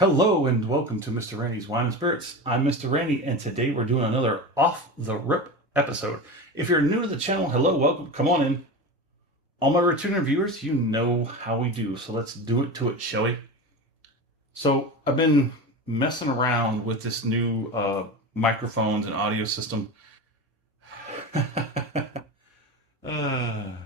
Hello and welcome to Mr. Randy's Wine and Spirits. I'm Mr. Randy and today we're doing another off the rip episode. If you're new to the channel, hello, welcome, come on in. All my returning viewers, you know how we do, so let's do it to it, shall we? So I've been messing around with this new microphones and audio system. We're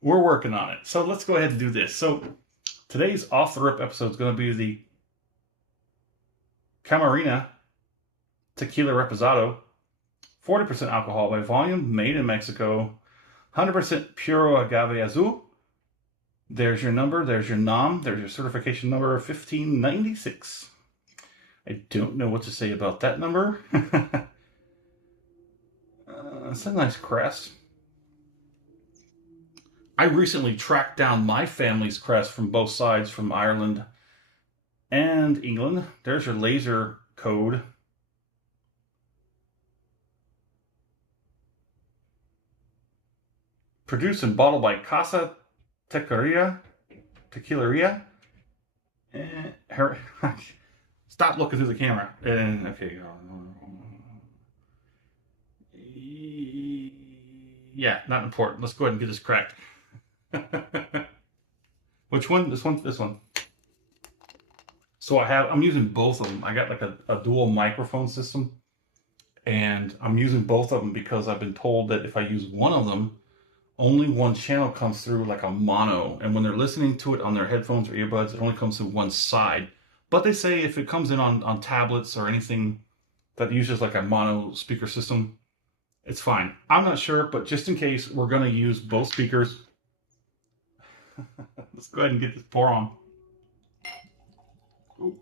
working on it, so let's go ahead and do this. So today's off the rip episode is going to be the Camarena Tequila Reposado, 40% alcohol by volume, made in Mexico, 100% puro agave azul. There's your number, there's your NOM, there's your certification number 1596. I don't know what to say about that number. It's a nice crest. I recently tracked down my family's crest from both sides, from Ireland and England. There's your laser code. Produced and bottled by Casa Tequila. Stop looking through the camera. And okay. Yeah, not important. Let's go ahead and get this cracked. Which one? This one? This one. So I'm using both of them. I got like a dual microphone system, and I'm using both of them because I've been told that if I use one of them, only one channel comes through like a mono. And when they're listening to it on their headphones or earbuds, it only comes through one side. But they say if it comes in on tablets or anything that uses like a mono speaker system, it's fine. I'm not sure, but just in case, we're going to use both speakers. Let's go ahead and get this pour on. Ooh.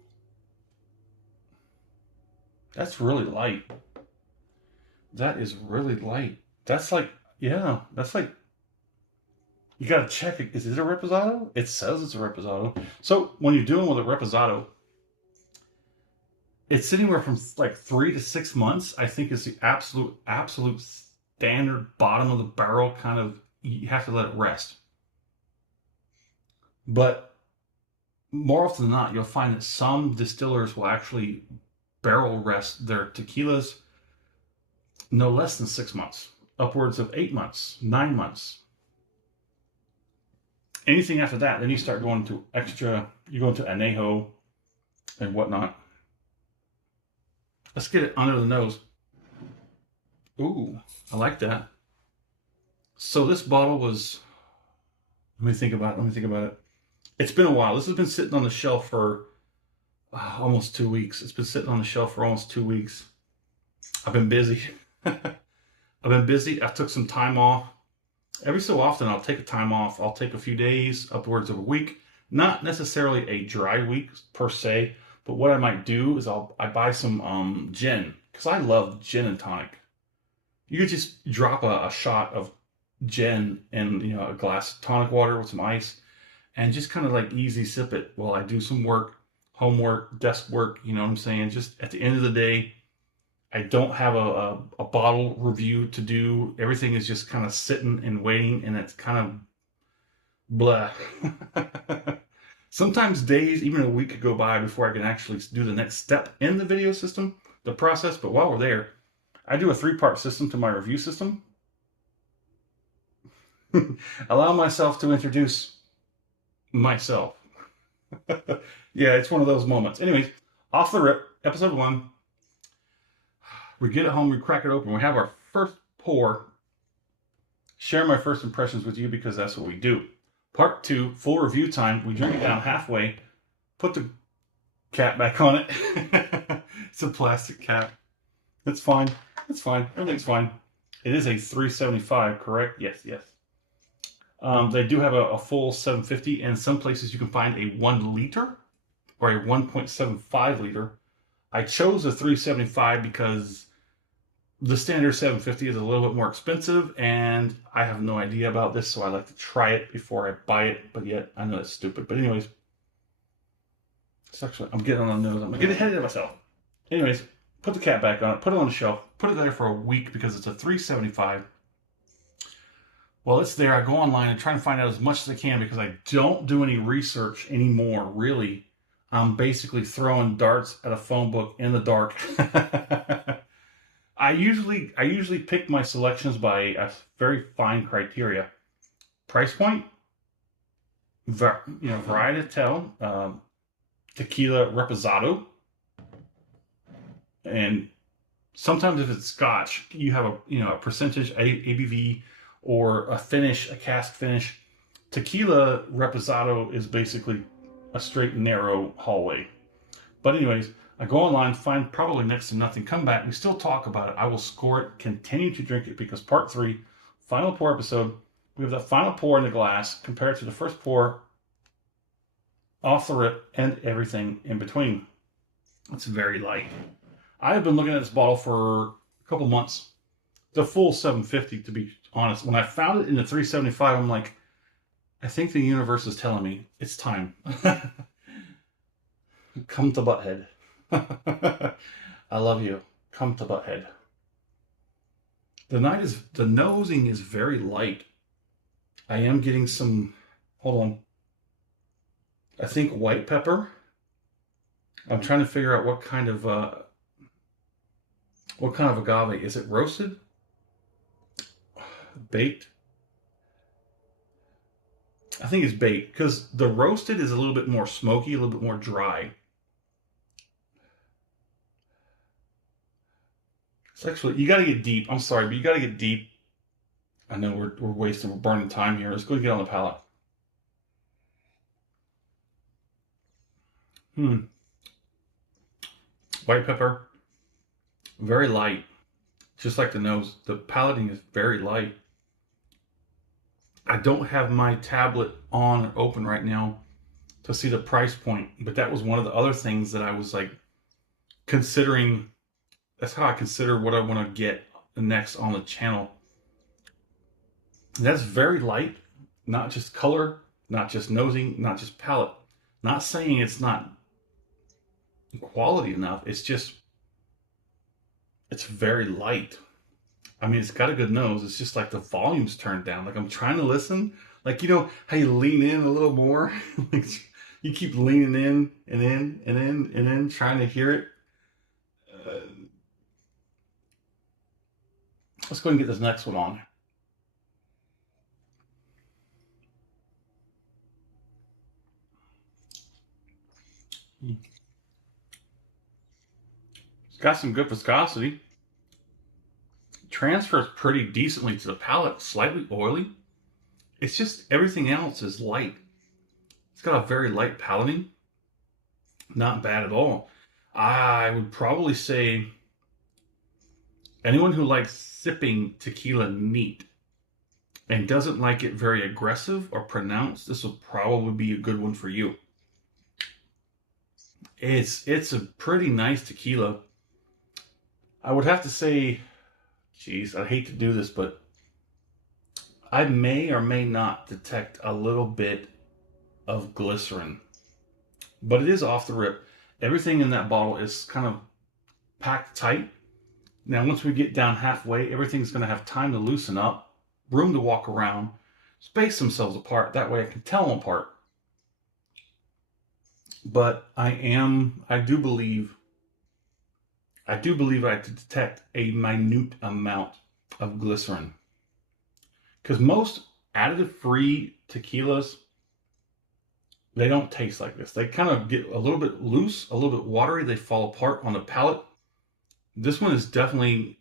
That's really light. That is really light. That's like, yeah, that's like, you got to check it. Is it a Reposado? It says it's a Reposado. So when you're dealing with a Reposado, it's anywhere from like 3 to 6 months. I think is the absolute standard bottom of the barrel kind of, you have to let it rest. But more often than not, you'll find that some distillers will actually barrel rest their tequilas no less than 6 months, upwards of 8 months, 9 months. Anything after that, then you start going to you go into añejo and whatnot. Let's get it under the nose. Ooh, I like that. So this bottle was, let me think about it. It's been a while. This has been sitting on the shelf for almost 2 weeks. It's been sitting on the shelf for almost 2 weeks. I've been busy. I took some time off. Every so often, I'll take a time off. I'll take a few days, upwards of a week. Not necessarily a dry week per se, but what I might do is I buy some gin, because I love gin and tonic. You could just drop a shot of gin in a glass of tonic water with some ice, and just kind of like easy sip it while I do some work, homework, desk work, you know what I'm saying? Just at the end of the day, I don't have a bottle review to do. Everything is just kind of sitting and waiting, and it's kind of blah. Sometimes days, even a week could go by before I can actually do the next step in the video system, the process. But while we're there, I do a 3-part system to my review system. Allow myself to introduce myself. Yeah, it's one of those moments. Anyways, off the rip, episode 1. We get it home, we crack it open, we have our first pour. Share my first impressions with you because that's what we do. Part 2, full review time. We drink it down halfway, put the cap back on it. It's a plastic cap. It's fine. It's fine. Everything's fine. It is a 375, correct? Yes. They do have a full 750, and in some places you can find a 1 liter or a 1.75 liter. I chose a 375 because the standard 750 is a little bit more expensive, and I have no idea about this, so I like to try it before I buy it, but yet I know it's stupid. But anyways, it's actually, I'm getting on the nose. I'm getting ahead of myself. Anyways, put the cap back on it, put it on the shelf, put it there for a week because it's a 375. Well, it's there. I go online and try to find out as much as I can because I don't do any research anymore, really, I'm basically throwing darts at a phone book in the dark. I usually pick my selections by a very fine criteria. Price point, varietal, tequila reposado, and sometimes if it's Scotch, you have a percentage ABV or a finish, a cask finish. Tequila reposado is basically a straight narrow hallway. But anyways, I go online, find probably next to nothing, come back, we still talk about it. I will score it, continue to drink it, because part 3, final pour episode, we have that final pour in the glass compared to the first pour off the rip and everything in between. It's very light. I have been looking at this bottle for a couple months. The full 750, to be honest. When I found it in the 375, I'm like, I think the universe is telling me it's time. Come to Butthead. I love you. Come to Butthead. The nosing is very light. I am getting some, hold on. I think white pepper. I'm trying to figure out what kind of agave. Is it roasted? Baked? I think it's baked, because the roasted is a little bit more smoky, a little bit more dry. It's actually, you got to get deep. I'm sorry, but you got to get deep. I know we're burning time here. Let's go get on the palate. White pepper, very light, just like the nose. The palating is very light. I don't have my tablet on or open right now to see the price point, but that was one of the other things that I was like considering. That's how I consider what I want to get next on the channel. That's very light, not just color, not just nosing, not just palate. Not saying it's not quality enough. It's just, it's very light. I mean, it's got a good nose. It's just like the volume's turned down. Like I'm trying to listen. Like, you know how you lean in a little more? Like you keep leaning in and in and in and in, trying to hear it. Let's go and get this next one on. It's got some good viscosity. Transfers pretty decently to the palate, slightly oily. It's just everything else is light. It's got a very light palating. Not bad at all. I would probably say anyone who likes sipping tequila neat and doesn't like it very aggressive or pronounced, this will probably be a good one for you. It's a pretty nice tequila. I would have to say, geez, I hate to do this, but I may or may not detect a little bit of glycerin. But it is off the rip. Everything in that bottle is kind of packed tight. Now, once we get down halfway, everything's going to have time to loosen up, room to walk around, space themselves apart. That way I can tell them apart. But I do believe I detect a minute amount of glycerin. Because most additive-free tequilas, they don't taste like this. They kind of get a little bit loose, a little bit watery. They fall apart on the palate. This one is definitely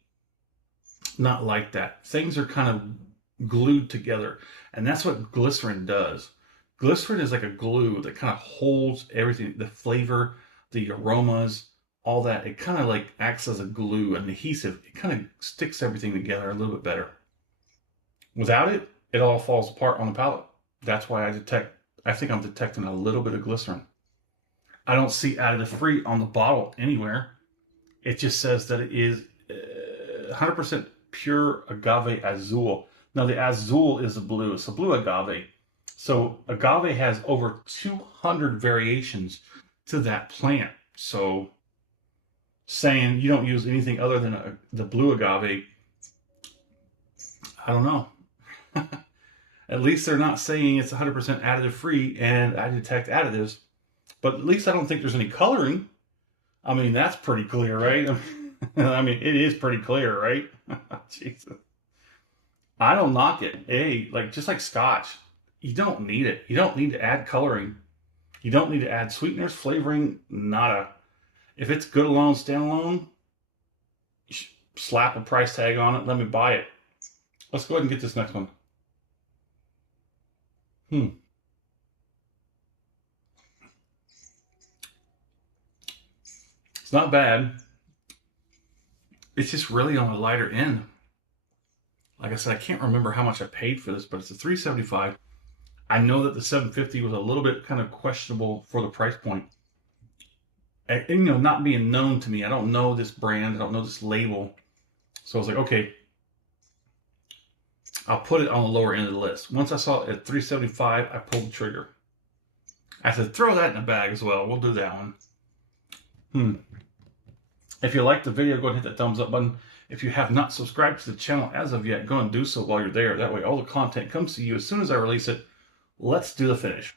not like that. Things are kind of glued together. And that's what glycerin does. Glycerin is like a glue that kind of holds everything, the flavor, the aromas, all that. It kind of like acts as a glue, an adhesive. It kind of sticks everything together a little bit better. Without it, it all falls apart on the palate. That's why I think I'm detecting a little bit of glycerin. I don't see additive free on the bottle anywhere. It just says that it is 100% pure agave azul. Now the azul is a blue. It's a blue agave. So agave has over 200 variations to that plant. So saying you don't use anything other than the blue agave, I don't know. At least they're not saying it's 100% additive free and I detect additives. But at least I don't think there's any coloring. I mean, that's pretty clear, right? I mean, it is pretty clear, right? Jesus. I don't knock it. Hey, like just like Scotch, you don't need it. You don't need to add coloring. You don't need to add sweeteners, flavoring, nada. If it's good alone, standalone, slap a price tag on it. Let me buy it. Let's go ahead and get this next one. It's not bad. It's just really on the lighter end. Like I said, I can't remember how much I paid for this, but it's a $3.75. I know that the $7.50 was a little bit kind of questionable for the price point. And, you know, not being known to me, I don't know this brand, I don't know this label. So I was like, okay, I'll put it on the lower end of the list. Once I saw it at $3.75, I pulled the trigger. I said, throw that in the bag as well. We'll do that one. If you liked the video, go ahead and hit that thumbs up button. If you have not subscribed to the channel as of yet, go and do so while you're there. That way all the content comes to you as soon as I release it. Let's do the finish.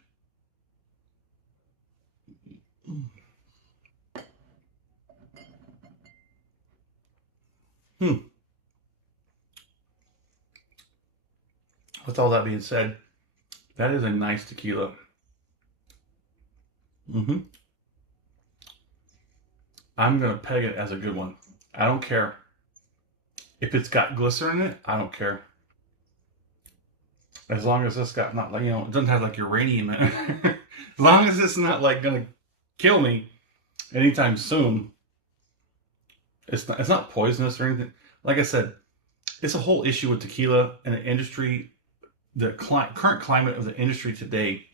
With all that being said, that is a nice tequila. I'm going to peg it as a good one. I don't care. If it's got glycerin in it, I don't care. As long as it's got not like, you know, it doesn't have like uranium in it. As long as it's not like going to kill me anytime soon. It's not poisonous or anything. Like I said, it's a whole issue with tequila and the industry, the current climate of the industry today.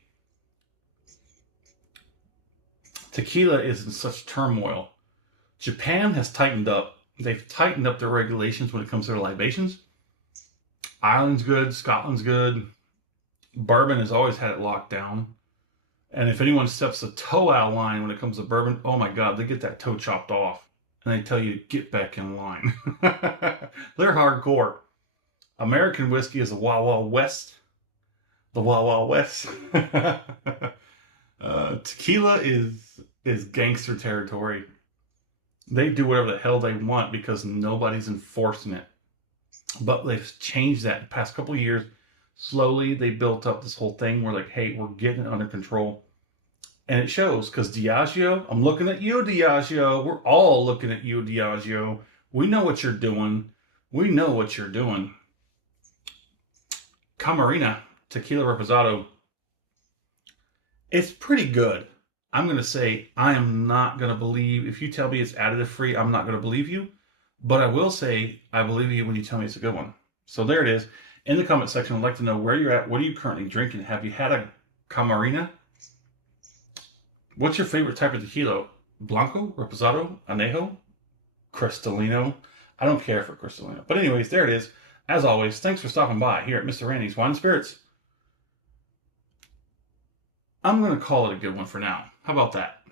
Tequila is in such turmoil. Japan has tightened up. They've tightened up their regulations when it comes to their libations. Ireland's good. Scotland's good. Bourbon has always had it locked down. And if anyone steps a toe out of line when it comes to bourbon, oh my God, they get that toe chopped off. And they tell you to get back in line. They're hardcore. American whiskey is the Wild Wild West. The Wild Wild West. Tequila is gangster territory. They do whatever the hell they want because nobody's enforcing it. But they've changed that the past couple of years. Slowly, they built up this whole thing where like, hey, we're getting it under control. And it shows because Diageo, I'm looking at you, Diageo. We're all looking at you, Diageo. We know what you're doing. We know what you're doing. Camarena, Tequila Reposado. It's pretty good. I'm going to say I am not going to believe, if you tell me it's additive free, I'm not going to believe you. But I will say I believe you when you tell me it's a good one. So there it is. In the comment section, I'd like to know where you're at. What are you currently drinking? Have you had a Camarena? What's your favorite type of tequila? Blanco, Reposado, Anejo, Cristalino? I don't care for Cristalino. But anyways, there it is. As always, thanks for stopping by here at Mr. Randy's Wine and Spirits. I'm going to call it a good one for now. How about that?